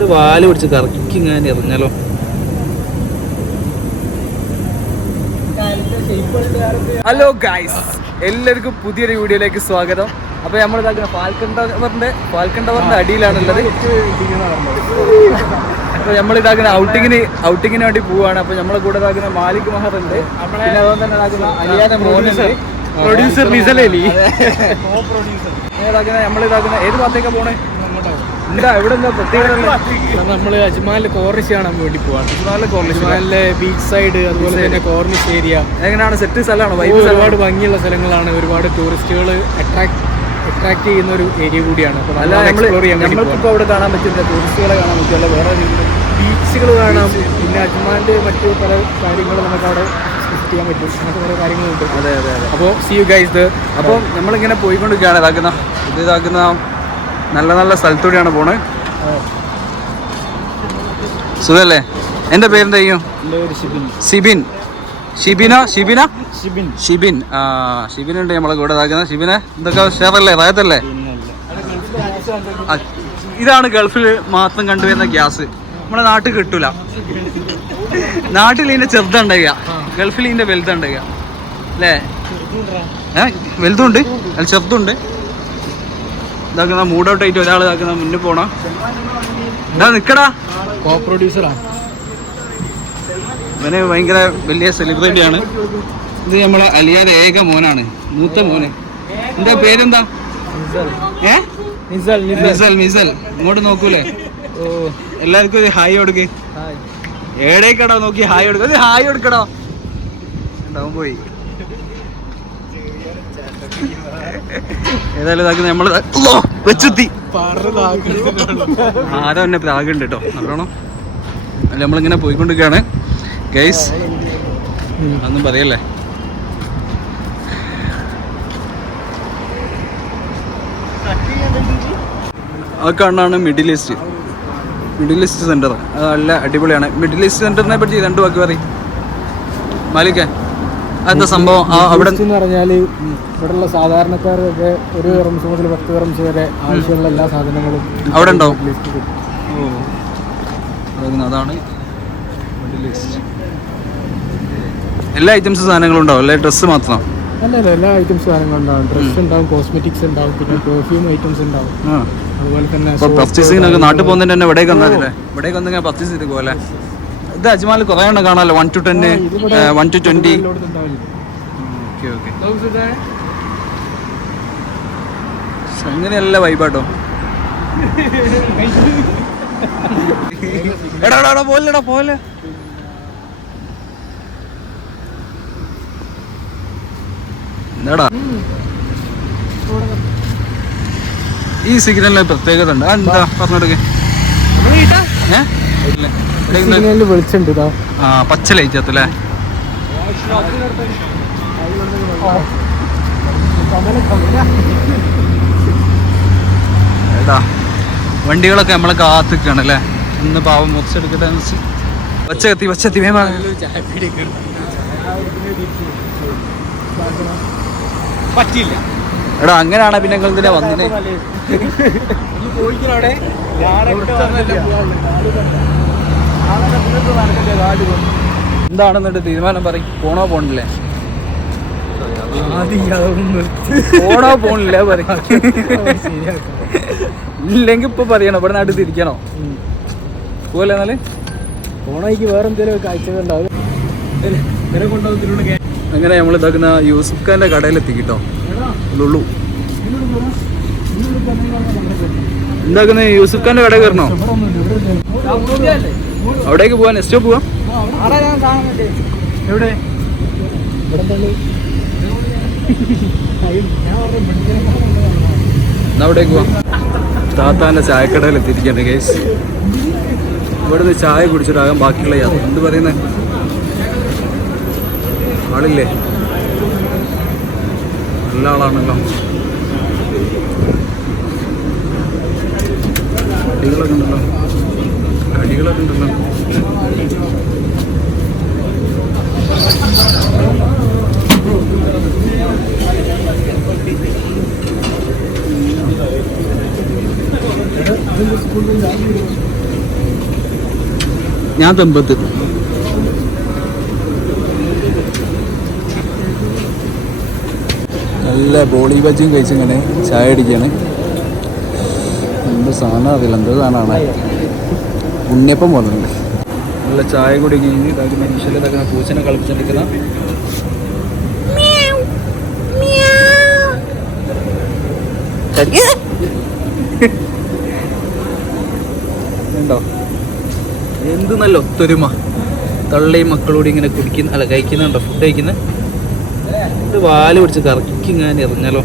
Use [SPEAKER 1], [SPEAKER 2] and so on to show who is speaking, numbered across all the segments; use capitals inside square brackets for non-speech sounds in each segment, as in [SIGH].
[SPEAKER 1] ഇത് വാൽ പിടിച്ച് കറക്കി ഇങ്ങനെ ഇറങ്ങാലോ ഹലോ ഗായ്സ് എല്ലാവർക്കും പുതിയൊരു വീഡിയോയിലേക്ക് സ്വാഗതം. അപ്പൊ നമ്മൾ ഇതാക്കുന്ന ഫാൽക്കൺ ടവറിന്റെ ഫാൽക്കൺ ടവറിന്റെ അടിയിലാണുള്ളത്. അപ്പൊ നമ്മൾ ഇതാക്കുന്ന ഔട്ടിങ്ങിന് ഔട്ടിങ്ങിന് വേണ്ടി പോവാണ്. അപ്പൊ നമ്മളെ കൂടെ ഇതാക്കുന്ന മാലിക് മഹർ ഉണ്ട്. പിന്നെ അതുപോലെ തന്നെ ഇതാക്കുന്ന അലിയാതെ മോനുണ്ട്.
[SPEAKER 2] പ്രൊഡ്യൂസർ [LAUGHS]
[SPEAKER 1] ഇതാക്കുന്ന ഏത് ഭാഗത്തേക്കാണ് പോണേ?
[SPEAKER 2] നമ്മൾ അജ്മാലിലെ കോർണിഷ് കാണാൻ വേണ്ടി പോവാണ്. അജ്മാലിലെ ബീച്ച് സൈഡ് അതുപോലെ തന്നെ കോർണിഷ് ഏരിയ
[SPEAKER 1] എങ്ങനെയാണ്? സെറ്റ് സ്ഥലമാണ്?
[SPEAKER 2] ഒരുപാട് ഭംഗിയുള്ള സ്ഥലങ്ങളാണ്. ഒരുപാട് ടൂറിസ്റ്റുകൾ അട്രാക്ട് അട്രാക്ട് ചെയ്യുന്ന ഒരു ഏരിയ കൂടിയാണ്
[SPEAKER 1] അവിടെ കാണാൻ പറ്റില്ല. ടൂറിസ്റ്റുകളെ കാണാൻ പറ്റില്ല. വേറെ
[SPEAKER 2] ബീച്ചുകൾ കാണാം. പിന്നെ അജ്മാലിന്റെ മറ്റു പല കാര്യങ്ങളും നമുക്ക് അവിടെ ചെയ്യാൻ പറ്റും. അങ്ങനത്തെ പല കാര്യങ്ങളുണ്ട്.
[SPEAKER 1] അതെ അതെ അതെ.
[SPEAKER 2] അപ്പോൾ സി യു ഗൈസ്
[SPEAKER 1] അപ്പോൾ നമ്മളിങ്ങനെ പോയിക്കൊണ്ടിരിക്കുകയാണ്. ഇതാക്കുന്ന ഇത് ഇതാക്കുന്ന നല്ല നല്ല സ്ഥലത്തൂടെയാണ് പോണത് സുഖല്ലേ? എന്റെ പേരെന്തായിരിക്കും സിബിൻ ഷിബിന? ഷിബിന?
[SPEAKER 2] ഷിബിൻ.
[SPEAKER 1] ഷിബിൻ. ആ ഷിബിൻ ഉണ്ട് നമ്മളെ കൂടെ ഇതാക്കുന്നത്. ഷിബിനെ എന്തൊക്കെ ഷെയറല്ലേ? റായത്തല്ലേ? ഇതാണ് ഗൾഫിൽ മാത്രം കണ്ടുവരുന്ന ഗ്യാസ്. നമ്മുടെ നാട്ടിൽ കിട്ടൂല. നാട്ടിൽ ഇതിന്റെ ചെറുതുണ്ടാകുക ഗൾഫിൽ ഇതിന്റെ വലുതുണ്ടാകുക അല്ലേ വലുതുണ്ട്. അല്ല ചെറുതുണ്ട്. ഇതാക്കുന്ന മൂഡ് ഔട്ട് ആയിട്ട് ഒരാൾ ഇതാക്കുന്ന മുന്നിൽ പോണ. എന്താ നിക്കടാ.
[SPEAKER 2] കോ പ്രൊഡ്യൂസറാ
[SPEAKER 1] ഇവന് ഭയങ്കര വലിയ സെലിബ്രിറ്റിയാണ് ഇത് നമ്മളെ അലിയാതെ ഏക മോനാണ്. മൂത്ത മോന്. എന്താ പേരെന്താ? ഏ? മിസൽ മിസൽ ഇങ്ങോട്ട് നോക്കൂലേ? ഓ. എല്ലാവർക്കും ഒരു ഹായ് കൊടുക്ക്. ഏടേക്കടാ നോക്കി ഹായ് കൊടുക്ക. ഹായ് കൊടുക്കടാ. ഉണ്ടാവും പോയി. ഏതായാലും ഇതാക്കുന്ന നമ്മൾ അല്ലോ, വെച്ചെത്തി. ആരോ എന്നെ പ്രാഗുണ്ട് കേട്ടോ അല്ല നമ്മളിങ്ങനെ പോയിക്കൊണ്ടിരിക്കുകയാണ്. ഗൈസ് അതൊന്നും പറയല്ലേ? ആ കാണാണ് middle east. Middle east centre. അത് നല്ല അടിപൊളിയാണ്. മിഡിൽ ഈസ്റ്റ് സെന്ററിനെ പറ്റി രണ്ട് വാക്ക് പറയും. മാലിക്ക അതെന്താ സംഭവം? അവിടെ
[SPEAKER 2] എന്ന് പറഞ്ഞാൽ ഇവിടെയുള്ള സാധാരണക്കാരൊക്കെ ഒരു റംസ് മുതൽ പത്ത് റംസ് വരെ ആവശ്യമുള്ള എല്ലാ സാധനങ്ങളും
[SPEAKER 1] അവിടെ ഉണ്ടാവും അതാണ് എല്ലാ ഐറ്റംസ് സാധനങ്ങളും ഉണ്ടാവും. അല്ലെ? ഡ്രസ്സ് മാത്രം.
[SPEAKER 2] അല്ല അല്ല എല്ലാ ഐറ്റംസ് സാധനങ്ങളും ഉണ്ടാവും. ഡ്രസ് ഉണ്ടാവും കോസ്മെറ്റിക്സ് ഉണ്ടാവും പിന്നെ പെർഫ്യൂം ഐറ്റംസ് ഉണ്ടാവും. അതുപോലെ തന്നെ
[SPEAKER 1] ഇപ്പൊ പർച്ചേസിങ്ങിനൊക്കെ നാട്ടിൽ പോകുന്നതിന് തന്നെ ഇവിടേക്ക് വന്നാൽ ഇവിടേക്ക് വന്നെങ്കിൽ പർച്ചേസ് ചെയ്ത് പോലെ ഇത് അജ്മാൽ കുറേ എണ്ണം കാണാമല്ലോ one two ten one two twenty okay okay. അങ്ങനെയല്ല വൈബാട്ടോ [LAUGHS] എടാ എടാ, എടാ പോലെ പോലെ എന്താടാ? ഈ സിഗ്നലിന് പ്രത്യേകത ഉണ്ട്. എന്താ? പറഞ്ഞെടുക്കേ. ഏ?
[SPEAKER 2] വെളിച്ചുണ്ട്
[SPEAKER 1] ആ പച്ച ലൈറ്റ് അല്ലേ വണ്ടികളൊക്കെ നമ്മളെ കാത്തിക്കാണ് അല്ലേ ഇന്ന് പാവം മുറിച്ചെടുക്കട്ടെ പച്ച കത്തി പച്ച കത്തി വേഗം വാ.
[SPEAKER 2] പറ്റില്ല
[SPEAKER 1] എടാ അങ്ങനെയാണ് പിന്നെ നിങ്ങൾ ഇതിനെ വന്നിനെ. എന്താണെന്നിട്ട് തീരുമാനം പറയും. പോണോ പോണില്ലേ? പോണോ പോണില്ല പറയും. ഇല്ലെങ്കിൽ ഇപ്പൊ പറയണോ. ഇവിടെ നാട്ടിൽ തിരിക്കണോ? പോലെ എന്നാൽ?
[SPEAKER 2] പോണോക്ക് വേറെ എന്തെങ്കിലും കാഴ്ചകൾ ഉണ്ടാവും.
[SPEAKER 1] അങ്ങനെ നമ്മൾ ഇതാക്കുന്ന യൂസുഫ് ഖാന്റെ കടയിൽ എത്തിക്കിട്ടോ ലുള്ളു എന്താക്കുന്ന യൂസുഫ് ഖാന്റെ കടയിൽ കയറണോ? അവിടേക്ക് പോവാൻ. നെക്സ്റ്റ് പോവാം.
[SPEAKER 2] എവിടെ?
[SPEAKER 1] അവിടേക്ക് പോവാം താത്താന്റെ ചായക്കടയിൽ എത്തിയിരിക്കട്ടെ കേസ് ഇവിടുന്ന് ചായ കുടിച്ചിട്ടാകാൻ ബാക്കിയുള്ള യാത്ര. എന്ത് പറയുന്നേ? ആളില്ലേ? നല്ല ആളാണല്ലോ. നിങ്ങളൊക്കെ ഉണ്ടല്ലോ. കടികളൊക്കെ ഉണ്ടല്ലോ. ഞാൻ തെമ്പത്ത്. നല്ല ബോളി ബജിയും കഴിച്ചിങ്ങനെ ചായ അടിക്കുകയാണ് എന്ത് സാധനം അറിയില്ല എന്ത് സാധനമാണ്? ഉണ്ണിയപ്പം പോകുന്നുണ്ട് നല്ല ചായ കൂടി കഴിഞ്ഞ് ഇതാക്കി മനുഷ്യരെ ഇതാക്കുന്ന പൂച്ചനെ കളിപ്പിച്ചിരിക്കുന്ന ഉണ്ടോ എന്ത് നല്ല ഒത്തൊരുമ. തള്ളയും മക്കളോട് ഇങ്ങനെ കുടിക്കുന്ന അല്ല കഴിക്കുന്നുണ്ടോ? ഫുഡ് കഴിക്കുന്ന? ഇത് വാൽ പിടിച്ച് കറക്കി ഞാൻ എറിഞ്ഞാലോ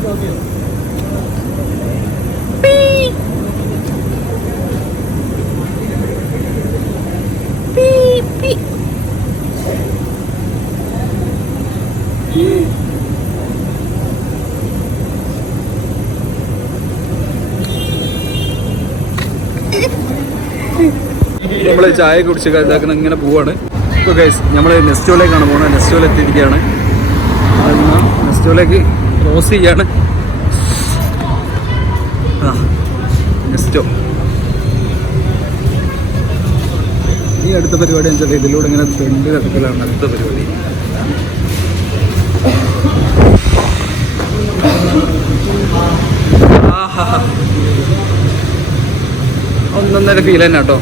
[SPEAKER 1] നമ്മൾ ചായ കുടിച്ച് ഇതാക്കുന്ന ഇങ്ങനെ പോവാണ്. ഇപ്പോൾ ഗൈസ് നമ്മൾ നെസ്റ്റോലേക്കാണ് പോകുന്നത് നെസ്റ്റോയിൽ എത്തിയിരിക്കുകയാണ് നെസ്റ്റോയിലേക്ക് ക്രോസ് ചെയ്യാണ്. നെസ്റ്റോ. ഈ അടുത്ത പരിപാടി എന്ന് വെച്ചാൽ ഇതിലൂടെ ഇങ്ങനെ തെണ്ടി നടക്കലാണ് അടുത്ത പരിപാടി. ഒന്നൊന്നര ഫീൽ തന്നെ കേട്ടോ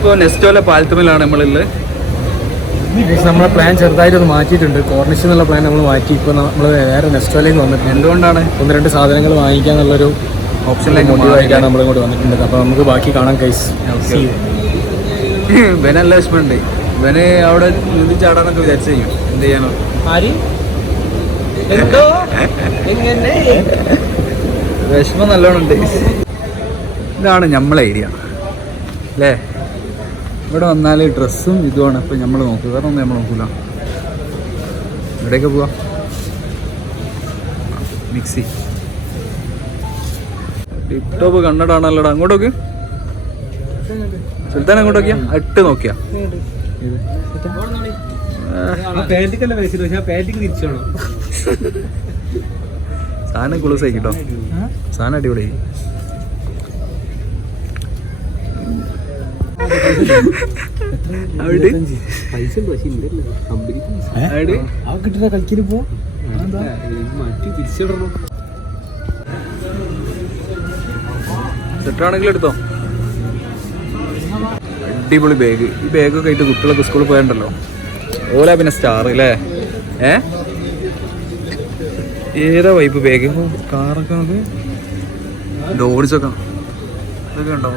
[SPEAKER 1] ഇപ്പോൾ നെസ്റ്റോലെ പാലത്തുമലാണ് നമ്മളുള്ളത്?
[SPEAKER 2] നമ്മളെ പ്ലാൻ ചെറുതായിട്ട് ഒന്ന് മാറ്റിയിട്ടുണ്ട്. കോർണിഷ് എന്നുള്ള പ്ലാൻ നമ്മൾ മാറ്റി. ഇപ്പോൾ നമ്മൾ വേറെ നെസ്റ്റോലേക്ക് വന്നിട്ടുണ്ട്.
[SPEAKER 1] എന്തുകൊണ്ടാണ്?
[SPEAKER 2] ഒന്ന് രണ്ട് സാധനങ്ങൾ വാങ്ങിക്കാന്നുള്ളൊരു
[SPEAKER 1] ഓപ്ഷനിലേക്ക്
[SPEAKER 2] മോട്ടീവായിട്ടാണ് നമ്മളിങ്ങോട്ട് വന്നിട്ടുണ്ട്. അപ്പോൾ നമുക്ക് ബാക്കി കാണാൻ കൈസ്
[SPEAKER 1] വെനല്ല നല്ല വിഷമമുണ്ട്. ഇവന് അവിടെ നീന്തി ചാടാനൊക്കെ വിചാരിച്ചു ചെയ്യും എന്ത് ചെയ്യാനോ? വിഷമം നല്ലോണം ഉണ്ട്. ഇതാണ് നമ്മളെ ഏരിയ അല്ലേ? ഇവിടെ വന്നാൽ ഡ്രസ്സും ഇതുമാണ്. ഇപ്പം നമ്മൾ നോക്കുക. വേറെ ഒന്നും നമ്മൾ നോക്കില്ല ഇവിടെയൊക്കെ പോവാ. മിക്സി. ടിപ് ടോപ്പ് കണ്ണടാണല്ലോടാ അങ്ങോട്ടോക്ക് സുൽത്താൻ അങ്ങോട്ടോക്കിയാ ഇട്ട് നോക്കിയാ. സാധനം
[SPEAKER 2] ആ?
[SPEAKER 1] സാധനം വെച്ചിട്ട്
[SPEAKER 2] പൈസ ഉണ്ട്? പക്ഷേ ആ കിട്ടുന്ന കളിക്കിന് പോ. മാറ്റി തിരിച്ചിടണം.
[SPEAKER 1] സെറ്റാണെങ്കിൽ എടുത്തോ. അടിപൊളി ബാഗ് ഈ ബാഗൊക്കെ ആയിട്ട് കുട്ടികളൊക്കെ സ്കൂളിൽ പോയണ്ടല്ലോ. ഓലാ പിന്നെ സ്റ്റാർ അല്ലേ? ഏ? ഏതാ വൈപ്പ് ബാഗ് കാറൊക്കെ നമുക്ക് ഡോറിസൊക്കെ ഇതൊക്കെ ഉണ്ടോ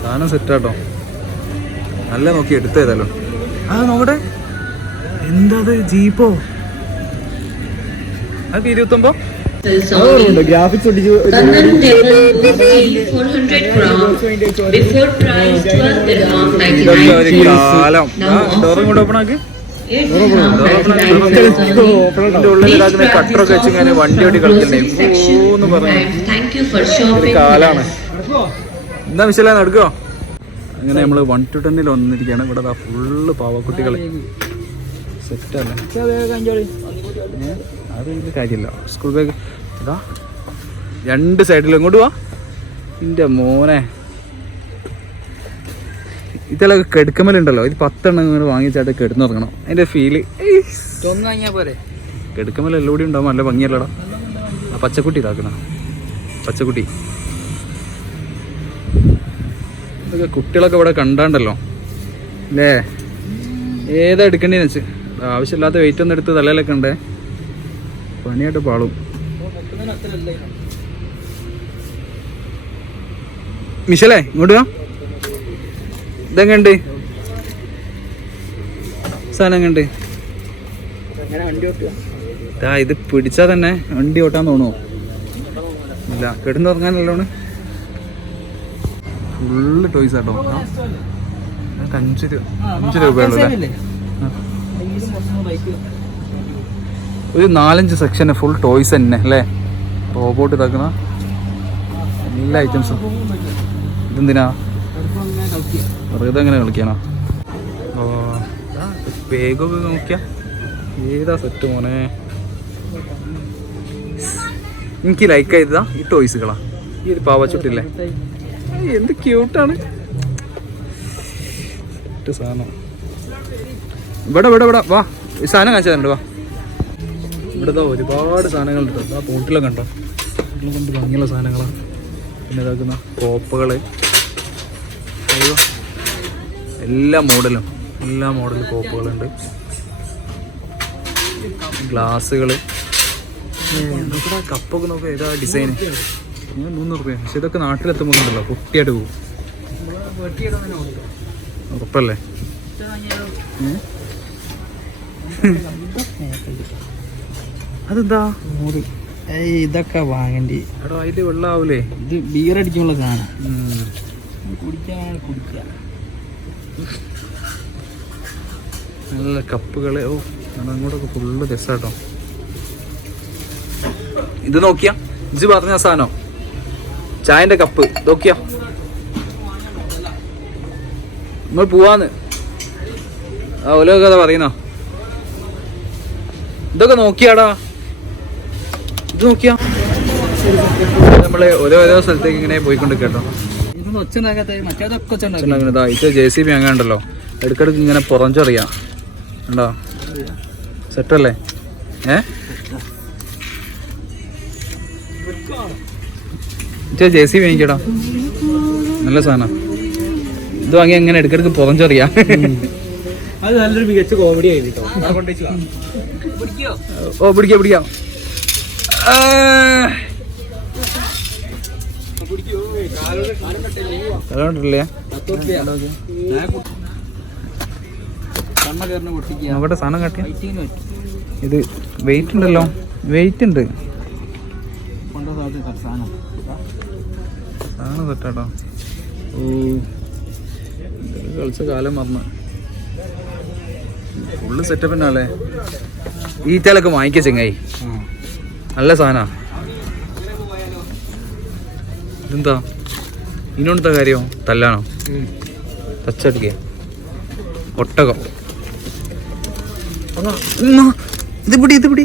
[SPEAKER 1] സാധനം സെറ്റാട്ടോ നല്ല നോക്കി എടുത്തേതാലോ ആ നോക്കട്ടെ എന്താ ജീപ്പോ അത് ഇരുപത്തൊമ്പോ
[SPEAKER 2] ഗ്രാഫിക്സ് ഒട്ടിച്ച്
[SPEAKER 3] Kannan Devil Mufti 400 gram before 12 dirham
[SPEAKER 1] ഇതൊക്കെ ഒരു
[SPEAKER 3] 99
[SPEAKER 1] കാലം ഡോറും കൂടെ ഓപ്പൺ ആക്കി
[SPEAKER 3] 8 dirham 99
[SPEAKER 1] ഇതിന്റെ ഉള്ളിൽ കട്ടറൊക്കെ വെച്ച് ഇങ്ങനെ വണ്ടി ഓടി കളിക്കണ്ടേ പറഞ്ഞു കാലാണ്. എന്താ വിശല നടക്കോ അങ്ങനെ നമ്മൾ വൺ ടു ടെന്നിൽ വന്നിരിക്കുകയാണ്. ഇവിടെ ഫുള്ള് പാവക്കുട്ടികൾ സെറ്റല്ലേ? അല്ല അത് വലിയ കാര്യമില്ല. സ്കൂൾ ബാഗ് ഇതാ രണ്ട് സൈഡിലും ഇങ്ങോട്ട് വാ. എന്റെ മോനെ. ഇതിലൊക്കെ കെടുക്കമലുണ്ടല്ലോ ഇത് പത്തെണ്ണം ഇങ്ങനെ വാങ്ങിച്ചാട്ട് കിടന്നുറങ്ങണം.
[SPEAKER 2] അതിന്റെ ഫീൽ പോരെ.
[SPEAKER 1] കെടുക്കമല എല്ലാം കൂടി ഉണ്ടാവും. നല്ല ഭംഗിയല്ലടാ. ആ പച്ചക്കുട്ടി ഇതാക്കണ. പച്ചക്കുട്ടി. ഇതൊക്കെ കുട്ടികളൊക്കെ ഇവിടെ കണ്ടാണ്ടല്ലോ. അല്ലേ ഏതാ എടുക്കേണ്ടതെന്ന് വെച്ച്? ആവശ്യമില്ലാത്ത വെയിറ്റ് ഒന്നും എടുത്ത് തലയിലൊക്കെ ഉണ്ടേ. പണിയായിട്ട് പാളും. മിഷലേ ഇങ്ങോട്ട് വാ. ഇതെങ്ങണ്ട് സാധനം എങ്ങണ്ട് ആ ഇത് പിടിച്ചാ തന്നെ വണ്ടി ഓട്ടാൻ തോന്നുമോ ഇല്ല കിടന്നുറങ്ങാനല്ലോണ് ഫുള്ള് ടോയ്സ് ആട്ടോ. അഞ്ച് രൂപ അഞ്ച് രൂപയുള്ള ഒരു നാലഞ്ച് സെക്ഷൻ ഫുൾ ടോയ്സ് തന്നെ അല്ലേ? റോബോട്ട് ഇതാക്കുന്ന എല്ലാ ഐറ്റംസും ഇതെന്തിനാ? വെറുതെ എങ്ങനെ കളിക്കാനോ? ബാഗൊക്കെ നോക്കിയാ. ഏതാ സെറ്റ് മോനെ? എനിക്ക് ലൈക്ക് ആയതാ ഈ ടോയ്സുകളാ ഈ ഒരു പാവച്ചുട്ടില്ലേ എന്ത് ക്യൂട്ടാണ് സാധനം. ഇവിടെ ഇവിടെ ഇവിടെ വാ. ഈ സാധനം കാണിച്ചു തരണ്ട് വാ. ഇവിടുത്തെ ഒരുപാട് സാധനങ്ങളുണ്ട് ആ പോട്ടിലൊക്കെ ഉണ്ടോ ഭംഗിയുള്ള സാധനങ്ങളാണ് പിന്നെ ഇതാക്കുന്ന കോപ്പകൾ അയ്യോ. എല്ലാ മോഡലും എല്ലാ മോഡൽ കോപ്പുകളുണ്ട്. ഗ്ലാസ്സുകൾ. കപ്പൊക്കെ നോക്കുക ഏതാ ഡിസൈൻ മൂന്ന് റുപ്യ പക്ഷെ ഇതൊക്കെ നാട്ടിലെത്തുമ്പോൾ ഉണ്ടല്ലോ കുട്ടിയായിട്ട് പോകും. ഉറപ്പല്ലേ? അതെന്താ?
[SPEAKER 2] ഇതൊക്കെ വാങ്ങണ്ടി.
[SPEAKER 1] എടാ അതിൽ വെള്ളാവൂലേ?
[SPEAKER 2] ഇത് ബിയർ അടിക്കുമ്പോൾ കാണാം. കുടിക്കാൻ കുടിക്കാം
[SPEAKER 1] നല്ല കപ്പുകളെ. ഓ അങ്ങോട്ടൊക്കെ ഫുള്ള് രസാട്ടോ. ഇത് നോക്കിയാ? ഇജ് പറഞ്ഞ സാധനം. ചായന്റെ കപ്പ്. നോക്കിയാ? നമ്മൾ പോവാന്ന്. ആ ഓലോ കഥ പറയുന്ന? ഇതൊക്കെ നോക്കിയാടാ. ഇത് നോക്കിയാ? നമ്മളെ ഓരോ ഓരോ സ്ഥലത്തേക്ക് ഇങ്ങനെ പോയിക്കൊണ്ട് കേട്ടോ ഉണ്ടാക്കുന്നത് ഇത് ജെ സി ബി അങ്ങനെ ഉണ്ടല്ലോ ഇടയ്ക്കിടയ്ക്ക് ഇങ്ങനെ പുറഞ്ചറിയാം. ഉണ്ടോ സെറ്റല്ലേ? ഏ? ജെ സി ബി വാങ്ങിക്കടാ. നല്ല സാധനം. ഇത് വാങ്ങി എങ്ങനെ ഇടയ്ക്കിടയ്ക്ക് പുറഞ്ചറിയാം.
[SPEAKER 2] അത് നല്ലൊരു മികച്ച കോമഡി ആയിരുന്നു
[SPEAKER 1] ഓ പിടിക്കാം പിടിക്കാം. അതുകൊണ്ടല്ലേ നോക്കട്ടെ സാധനം കാട്ടിയ ഇത് വെയിറ്റ് ഉണ്ടല്ലോ. വെയിറ്റ് ഉണ്ട്. സാധനം. തെറ്റാട്ടോ കളിച്ച കാലം മറന്ന്. ഫുള്ള് സെറ്റപ്പ് തന്നെയല്ലേ ഈറ്റാലൊക്കെ വാങ്ങിക്ക ചെങ്ങായി. നല്ല സാധന. ഇതെന്താ? ഇനോണ്ടത്തെ കാര്യമോ തല്ലാണോ തച്ചടിക്ക. ഒട്ടകം. ഉമ്മ, ഇത് പിടി ഇത് പിടി.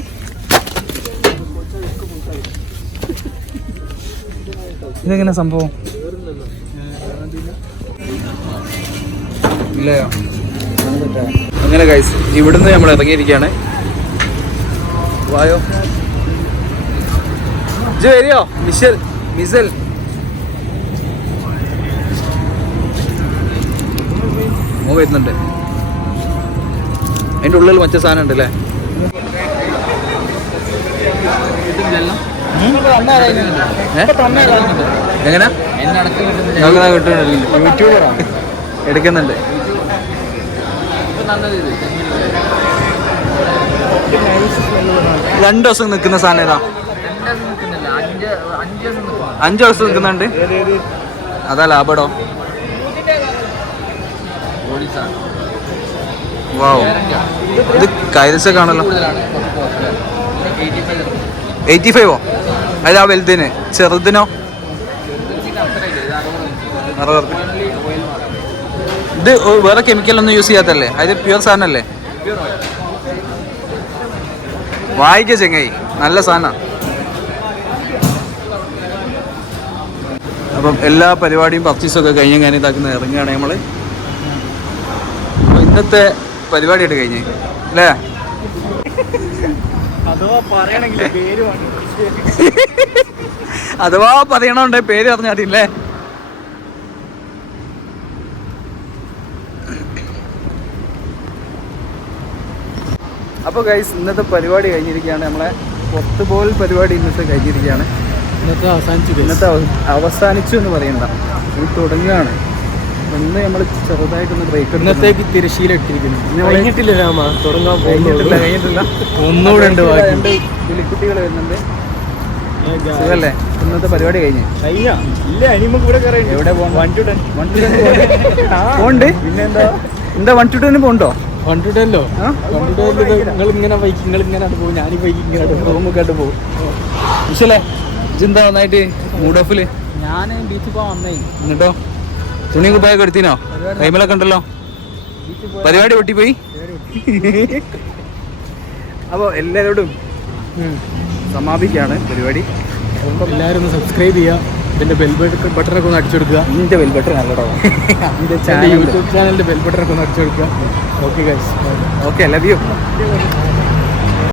[SPEAKER 1] ഇതെങ്ങനെ സംഭവം? ഇല്ലയോ? അങ്ങനെ കൈസ് ഇവിടുന്ന് നമ്മൾ ഇറങ്ങിയിരിക്കുകയാണ്. വായോ? ഇജ് വരിയോ? Mitchel micelle. ഓ വരുന്നുണ്ട്. അതിന്റെ ഉള്ളിൽ മറ്റേ സാധനം ഉണ്ട് അല്ലേ എങ്ങനെ? യൂട്യൂബറാണ്. എടുക്കുന്നുണ്ട്. രണ്ടു ദിവസം നിൽക്കുന്ന സാധനം ഏതാ? അഞ്ചു ദിവസം നിൽക്കുന്നുണ്ട്. അതാ ലാഭടോ? വാവ് ഇത് കൈരസൊക്കെ ആണല്ലോ എയ്റ്റി ഫൈവോ അത് ആ വലുതിന്. ചെറുതിനോ? ഇത് വേറെ കെമിക്കൽ ഒന്നും യൂസ് ചെയ്യാത്തല്ലേ അത് പ്യുവർ സാധനല്ലേ? വായിക്ക ചെങ്ങായി. നല്ല സാധനമാണ് അപ്പം എല്ലാ പരിപാടിയും പർച്ചേസും ഒക്കെ കഴിഞ്ഞ് ഞാൻ ഇതാക്കുന്ന ഇറങ്ങുകയാണ് നമ്മൾ അപ്പൊ ഇന്നത്തെ പരിപാടിയായിട്ട് കഴിഞ്ഞ്. അല്ലേ?
[SPEAKER 2] അഥവാ
[SPEAKER 1] പറയണുണ്ട് പേര് പറഞ്ഞാൽ മതിയില്ലേ അപ്പോൾ ഗൈസ് ഇന്നത്തെ പരിപാടി കഴിഞ്ഞിരിക്കുകയാണ്. നമ്മളെ പൊത്തുപോൽ പരിപാടി ഇന്നത്തെ കഴിഞ്ഞിരിക്കുകയാണ്.
[SPEAKER 2] ഇന്നത്തെ അവസാനിച്ചു
[SPEAKER 1] ഇന്നത്തെ അവ- അവസാനിച്ചു എന്ന് പറയണ്ട ഇത് തുടങ്ങുകയാണ്. ഇന്ന് നമ്മൾ ചെറുതായിട്ടൊന്ന് ബ്രേക്ക്
[SPEAKER 2] ഇന്നത്തേക്ക് തിരശീല ഇട്ടിരിക്കുന്നു. കഴിഞ്ഞിട്ടില്ല രാമ. തുടങ്ങാൻ
[SPEAKER 1] കഴിഞ്ഞിട്ടില്ല കഴിഞ്ഞിട്ടില്ല
[SPEAKER 2] ഒന്നുകൂടെ ഉണ്ട് ബാക്കി.
[SPEAKER 1] രണ്ട് കിളിക്കുട്ടികൾ വരുന്നുണ്ട്. സുഖല്ലേ? ഇന്നത്തെ പരിപാടി കഴിഞ്ഞ്.
[SPEAKER 2] കഴിഞ്ഞ ഇല്ല ഇനി നമുക്ക് ഇവിടെ കയറി
[SPEAKER 1] എവിടെ പോണ്ട് [LAUGHS] പിന്നെന്താ? എന്താ വൺ ടു ടെൻ പോണ്ടോ
[SPEAKER 2] വൺ ടു ടെല്ലോ വൺ ടു ടെൻ നിങ്ങൾ ഇങ്ങനെ ബൈക്ക് നിങ്ങൾ ഇങ്ങനെ അത് പോകും ഞാൻ ബൈക്ക് ഇങ്ങനെ
[SPEAKER 1] റൂമൊക്കെ പോകും വിഷല്ലേ ഇജെന്താ നന്നായിട്ട്? മൂഡ് ഓഫിൽ?
[SPEAKER 2] ഞാൻ ബീച്ചിൽ പോകാൻ വന്നേ.
[SPEAKER 1] എന്നിട്ടോ? തുണി കുപ്പായൊക്കെ എടുത്തിനോ? കൈമലൊക്കെ ഉണ്ടല്ലോ. പരിപാടി പൊട്ടിപ്പോയി. അപ്പോൾ എല്ലാരോടും സമാപിക്കുകയാണ് പരിപാടി.
[SPEAKER 2] എല്ലാവരും ഒന്ന് സബ്സ്ക്രൈബ് ചെയ്യുക. ഇതിന്റെ ബെൽ ബട്ടറൊക്കെ ഒന്ന് അടിച്ചെടുക്കുക.
[SPEAKER 1] നിന്റെ വെൽബട്ടർ നല്ലടോ നിന്റെ
[SPEAKER 2] എന്റെ യൂട്യൂബ് ചാനലിന്റെ ബെൽ ബട്ടണൊക്കെ ഒന്ന് അടിച്ചെടുക്കുക. Okay guys
[SPEAKER 1] okay love you